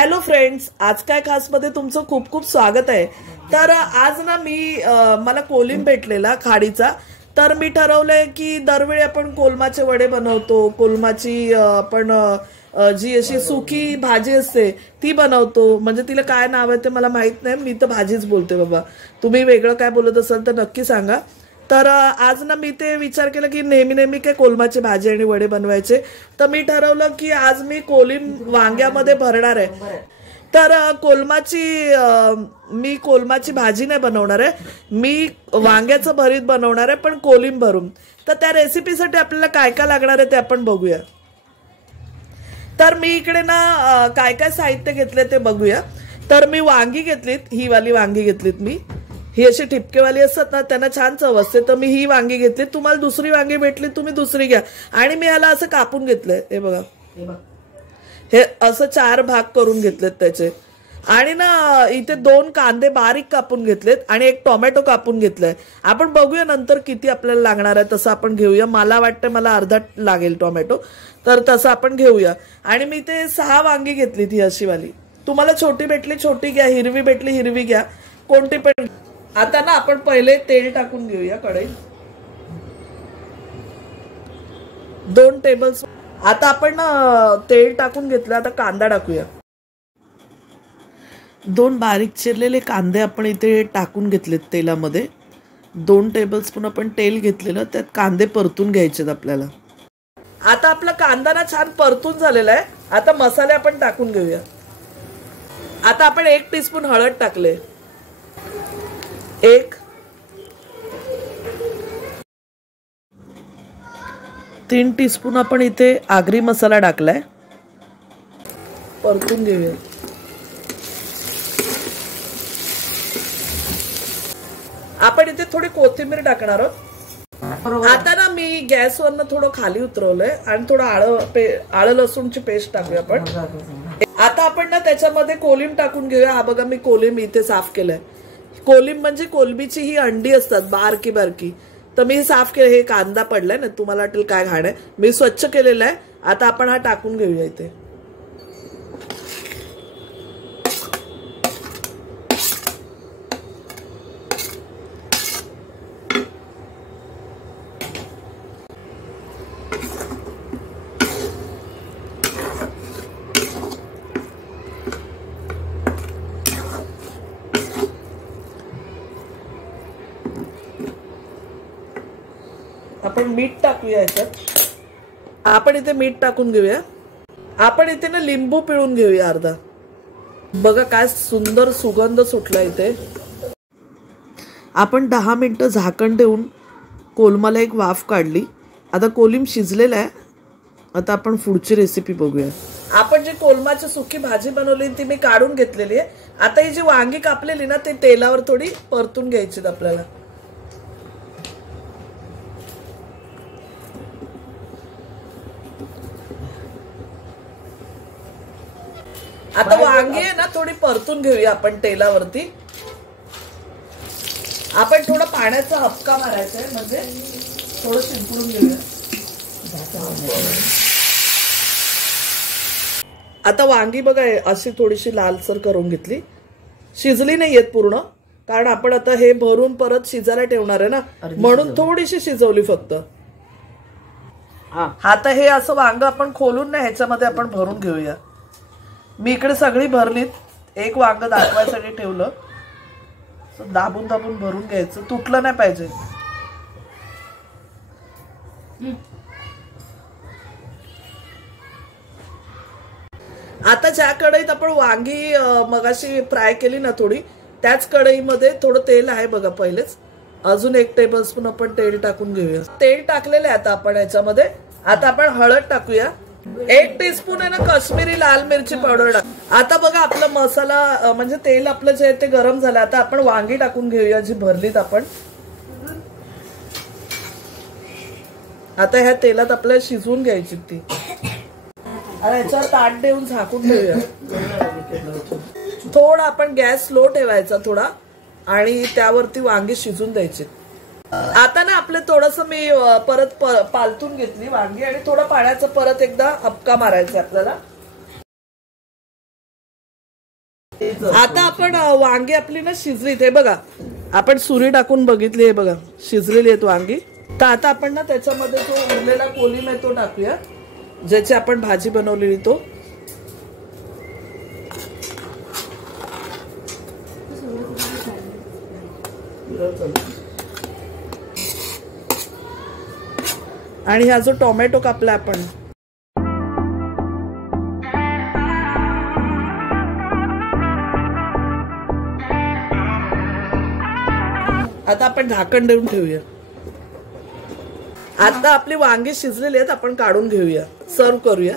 Hello friends, आज काय खास मध्ये तुमचं खूप खूप स्वागत आहे। तर आज ना मला कोलिम भेटलेला खाडीचा। तर मी ठरवलंय की दरवेळी आपण कोलमाचे वडे बनवतो, कोलमाची आपण जी अशी सुकी भाजी असते ती बनवतो। म्हणजे तिला काय नाव आहे ते मला माहित नाही, मी तर भाजीच बोलते बाबा। तुम्ही वेगळं काय बोलत असाल तर नक्की सांगा। तर आज ना मी ते विचार केला की नेहमी नेहमी काय कोलमाची भाजी आणि वडे बनवायचे, तर मी ठरवलं की आज मी कोलिम वांग्यामध्ये भरणार आहे। तर मी कोलमाची भाजी नाही बनवणार आहे, मी वांग्याचं भरीत बनवणार आहे, पण कोलिम भरून। तर त्या रेसिपीसाठी आपल्याला काय काय लागणार आहे ते आपण बघूया। तर मी इकडे ना काय काय साहित्य घेतले ते बघूया। तर मी वांगी घेतलीत, ही वाली वांगी घेतलीत मी, ही अशी ठिपकेवाली असतात ना, त्यांना छान चव असते। तर मी ही वांगी घेतली, तुम्हाला दुसरी वांगी भेटली तुम्ही दुसरी घ्या। आणि मी ह्याला असं कापून घेतलंय, हे बघा, हे असं 4 भाग करून घेतलेत त्याचे। आणि ना इथे 2 कांदे बारीक कापून घेतलेत आणि 1 टोमॅटो कापून घेतलाय। आपण बघूया नंतर किती आपल्याला लागणार आहे तसं आपण घेऊया। मला वाटतं मला अर्धा लागेल टोमॅटो, तर तसं आपण घेऊया। आणि मी ते 6 वांगी घेतली, ती अशी वाली। तुम्हाला छोटी भेटली छोटी घ्या, हिरवी भेटली हिरवी घ्या, कोणती पण। आता ना आपण पहिले तेल टाकून घेऊया कढईत, 2 टेबलस्पून। आता आपण तेल टाकून घेतलं, आता कांदा टाकूया। 2 बारीक चिरलेले कांदे आपण इथे टाकून घेतलेत तेलामध्ये। 2 टेबलस्पून आपण तेल घेतलेलं, त्यात कांदे परतून घ्यायचेत आपल्याला। आता आपला कांदा ना छान परतून झालेला आहे। आता मसाले आपण टाकून घेऊया। आता आपण 1 टीस्पून हळद टाकले, 3 टीस्पून आपण इथे आगरी मसाला टाकलाय, परतून घेऊया। आपण इथे थोडी कोथिंबीर टाकणार आहोत। आता ना मी गॅसवरनं थोडं खाली उतरवलंय आणि थोडं आलं लसूणची पेस्ट टाकूया आपण। आता आपण ना त्याच्यामध्ये कोलिम टाकून घेऊया। हा बघा, मी कोलिम इथे साफ केलंय। कोलिम म्हणजे कोलबीची ही अंडी असतात बारकी बारकी, तर मी साफ केलं। हे कांदा पडलाय ना, तुम्हाला वाटेल काय घाण आहे, मी स्वच्छ केलेला आहे। आता आपण हा टाकून घेऊया इथे। आपण मीठ टाकूया याच्यात। आपण इथे मीठ टाकून घेऊया। आपण इथे ना लिंबू पिळून घेऊया अर्धा। बघा काय सुंदर सुगंध सुटला इथे। आपण 10 मिनिटं झाकण ठेवून कोलमाला एक वाफ काढली। आता कोलिम शिजलेला आहे। आता आपण पुढची रेसिपी बघूया। आपण जी कोलमाची सुकी भाजी बनवली ती मी काढून घेतलेली आहे। आता ही जी वांगी कापलेली ना, ते तेलावर थोडी परतून घ्यायची आपल्याला। आता वांगी आहे ना थोडी परतून घेऊया आपण तेलावरती। आपण थोडं पाण्याचा हपका मारायचा आहे, म्हणजे थोडं शिंपडून घेऊया। आता वांगी बघा अशी थोडीशी लालसर करून घेतली, शिजली नाहीयेत पूर्ण, कारण आपण आता हे भरून परत शिजायला ठेवणार आहे ना, म्हणून थोडीशी शिजवली फक्त। आता हे असं वांग आपण खोलून ना ह्याच्यामध्ये आपण भरून घेऊया। मी इकडे सगळी भरलीत, 1 वांग दाखवायसाठी ठेवलं, दाबून दाबून भरून घ्यायचं, तुटलं नाही पाहिजे। आता ज्या कढईत आपण वांगी मगाशी फ्राय केली ना थोडी, त्याच कढईमध्ये थोडं तेल आहे बघा पहिलेच। अजून 1 टेबलस्पून आपण तेल टाकून घेऊया। तेल टाकलेलं आहे आता आपण याच्यामध्ये। आता आपण हळद टाकूया, 1 टीस्पून आहे ना काश्मीरी लाल मिरची पावडर टाक। आता बघा आपला मसाला म्हणजे तेल आपलं जे आहे ते गरम झालं। आता आपण वांगी टाकून घेऊया जी भरलीत आपण। आता ह्या तेलात आपल्याला शिजवून घ्यायची ती। आणि याच्यावर ताट देऊन झाकून ठेवूया। थोडा आपण गॅस स्लो ठेवायचा थोडा, आणि त्यावरती वांगी शिजून द्यायची। आता ना आपले थोडंसं मी परत पालतून घेतली वांगी, आणि थोडं पाण्याचं परत एकदा हपका मारायचा आपल्याला। आता आपण वांगी आपली ना शिजली, हे बघा आपण सुरी टाकून बघितली, हे बघा शिजलेली आहेत वांगी. तर आता आपण ना त्याच्यामध्ये जो उरलेला कोलिम आहे तो टाकूया, ज्याची आपण भाजी बनवलेली तो. आणि हा जो टोमॅटो कापला आपण, आता आपण झाकण देऊन ठेवूया. आता आपली वांगी शिजलेली आहेत, आपण काढून घेऊया, सर्व करूया.